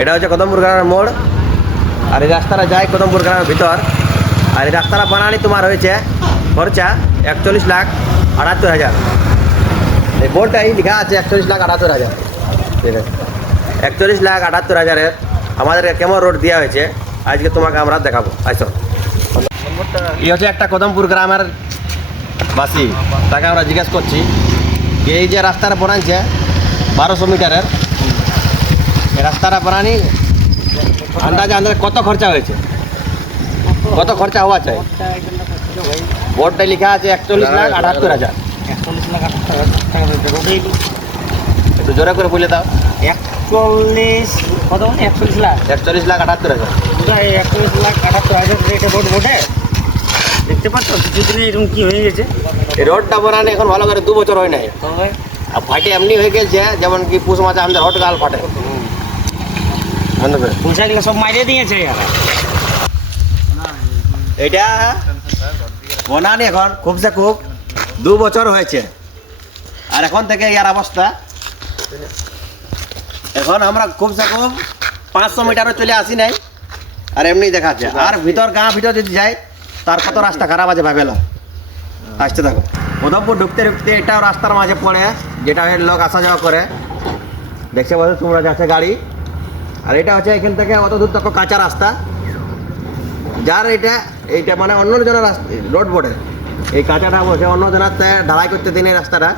এটা হচ্ছে কদমপুর গ্রামের মোড়, আর এই রাস্তাটা যায় কদমপুর গ্রামের ভিতর। আর এই রাস্তাটা বানানি তোমার হয়েছে খরচা 41,78,000। এই বোর্ডটাই লেখা আছে 41,78,000। ঠিক আছে, 41,78,000-এর আমাদের কেমন রোড দেওয়া হয়েছে আজকে তোমাকে আমরা দেখাবো। আসো, এই হচ্ছে একটা কদমপুর গ্রামের বাসি, তাকে আমরা জিজ্ঞাসা করছি যে এই যে রাস্তাটা বানাইছে 1200 মিটারের, এই রাস্তাটা বানানি আন্দাজে কত খরচা হয়েছে, কত খরচা হওয়া চাই? বোর্ডটাই লেখা আছে 41,78,000। 41,78,000 একটু জোরে করে বলে দাও। 41 কত? 41 লাখ। 41,78,000। 41,78,000 রেটে রোড বটে। দেখতে পাচ্ছ কিছুদিনে এরকম কি হয়ে গেছে। এই রোডটা বানানি এখন ভালো করে 2 বছর হয় নাই, আর ফাটে এমনি হয়ে গেছে যেমন কি পুষ মাসে আমাদের হট গাল ফাটে। পয়সাগুলো সব মাইরে দিয়েছে এরা। এটা বানানি এখন খুবসে খুব 2 বছর হয়েছে, আর এখন থেকে ইয়ার অবস্থা। এখন আমরা খুবসে খুব 500 মিটারও চলে আসি নাই, আর এমনি দেখাচ্ছে। আর ভিতর গাঁ ভিতর যদি যাই তার কত রাস্তা খারাপ আছে ভাবেলা। আসতে থাকো, উদয়পুর ঢুকতে ঢুকতে এটাও রাস্তার মাঝে পড়ে, যেটা লোক আসা যাওয়া করে। দেখতে পাচ্ছ তোমরা যাচ্ছে গাড়ি, আর এটা হচ্ছে এখান থেকে অত দূর তক কাঁচা রাস্তা, যার এইটা মানে অন্য জনের রোড বটে। এই কাঁচাটা বসে অন্য জনের ঢালাই করতে দিন এই রাস্তাটা।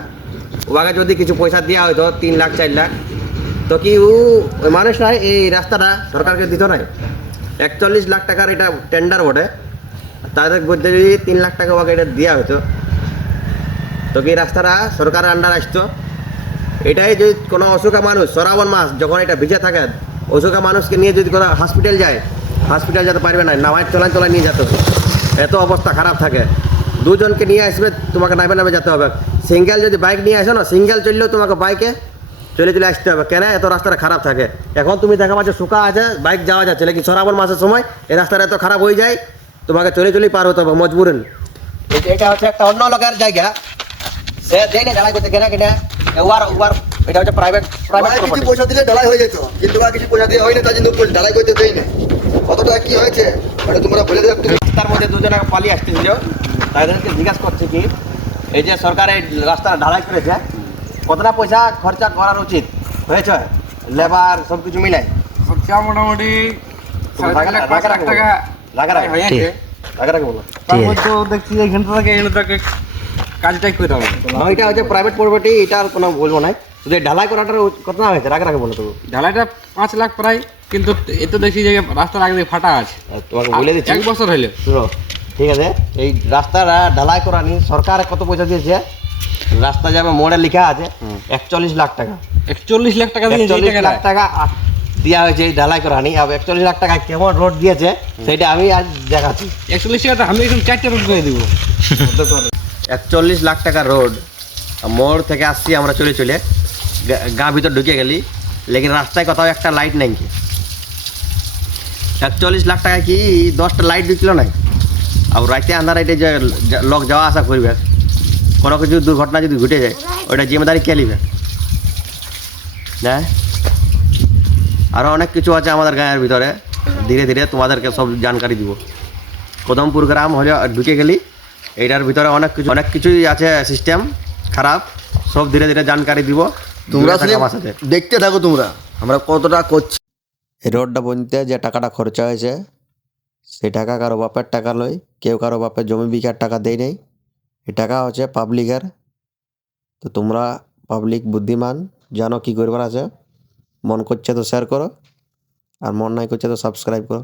ওকে যদি কিছু পয়সা দেওয়া হয়তো 3 লাখ 4 লাখ, তো কি ওই মানুষরাই এই রাস্তাটা সরকারকে দিত নাই। 41 লাখ টাকার এটা টেন্ডার বটে, তাদের মধ্যে যদি 3 লাখ টাকা ওকে এটা দেওয়া হতো তো কি রাস্তাটা সরকারের আন্ডার আসতো। এটাই যদি কোনো অসুখা মানুষ শ্রাবণ মাস যখন এটা ভিজে থাকে, অসুখা মানুষকে নিয়ে যদি কোনো হসপিটাল যায়, হসপিটাল যেতে পারবে না, নামায় চলায় নিয়ে যেতে হবে। এত অবস্থা খারাপ থাকে। 2 জনকে নিয়ে আসবে, তোমাকে নামে যেতে হবে। সিঙ্গেল যদি বাইক নিয়ে আসো না, সিঙ্গেল চললেও তোমাকে বাইকে চলে আসতে হবে। কেন? এত রাস্তাটা খারাপ থাকে। এখন তুমি দেখা পাচ্ছ শুকা আছে, বাইক যাওয়া যাচ্ছে, লেকিন শ্রাবণ মাসের সময় এই রাস্তাটা এত খারাপ হয়ে যায়, তোমাকে চলেই পার হতে হবে মজবুরেন। এটা হচ্ছে একটা অন্য লোকের জায়গা, সে দেয় না ঢালাই করতে। কেনা এটা হচ্ছে প্রাইভেট কিছু পয়সা দিলে ঢালাই হয়ে যেত, কিন্তু কিছু পয়সা দিয়ে হয় না, তার জন্য ঢালাই করতে দেয় না। কতটা কি হয়েছে ওটা তোমরা বলে দেবে। রাস্তার মধ্যে 2 জনে পালিয়ে আসতেছিল, তাদেরকে জিজ্ঞাসা করছে কি এই যে সরকার এই রাস্তা ঢালাই করেছে, কতটা পয়সা খরচা করার উচিত হয়েছে, লেবার সব কিছু মিলাই? খরচা মোটামুটি 5 লাখ টাকা হয়েছে। বলো। তারপর তো দেখছি এখান থেকে এনে তাকে কাজটাই করতে হবে। এটা হচ্ছে প্রাইভেট প্রপার্টি, এটা আর কোনো বলবো নাই। শুধু এই ঢালাই করাটার কত না হয়েছে রাগে বলো তো। ঢালাইটা 5 লাখ প্রায়, কিন্তু এত দেখছি যে রাস্তার আগে ফাটা আছে। তোমাকে বলে দিচ্ছি 1 বছর হইলো। শুনো, ঠিক আছে, এই রাস্তাটা ঢালাই করা নি সরকার কত পয়সা দিয়েছে? রাস্তা যাবে মোড়ে লেখা আছে 41 লাখ টাকা। 41 লাখ টাকা দিয়ে 41 লাখ টাকা দেওয়া হয়েছে এই ঢালাই করা নি। আর 41 লাখ টাকা কেমন রোড দিয়েছে সেটা আমি আজ দেখাচ্ছি। 41 টাকা আমি এখন 4টা রোড করে দিব। 41 লাখ টাকা রোড, মোড় থেকে আসছি আমরা চলে গাঁ ভিতর ঢুকে গেলি, লেকিন রাস্তায় কোথাও একটা লাইট নাই। কি 41 লাখ টাকা কি 10টা লাইট দিচ্ছিল নাই? আর রাতে আন্ধার রাইতে যে লোক যাওয়া আসা করবে, কোনো কিছু দুর্ঘটনা যদি ঘটে যায় ওইটা জিম্মেদারি কে নিবে? হ্যাঁ, আরও অনেক কিছু আছে আমাদের গাঁয়ের ভিতরে, ধীরে ধীরে তোমাদেরকে সব জানকারি দিব। কদমপুর গ্রাম হলে ঢুকে গেলি, এইটার ভিতরে অনেক কিছুই আছে সিস্টেম খারাপ, সব ধীরে ধীরে জানকারি দিব। তোমরা আমার সাথে দেখতে থাকো তোমরা আমরা কতটা করছি। এই রোডটা বনতে যে টাকাটা খরচা হয়েছে, সেই টাকা কারো বাপের টাকা লই, কেউ কারো বাপের জমি বিঘার টাকা দেয় নেই। এই টাকা হচ্ছে পাবলিকের। তো তোমরা পাবলিক বুদ্ধিমান, জানো কি করবার আছে। মন করছে তো শেয়ার করো, আর মন নাই করছে তো সাবস্ক্রাইব করো।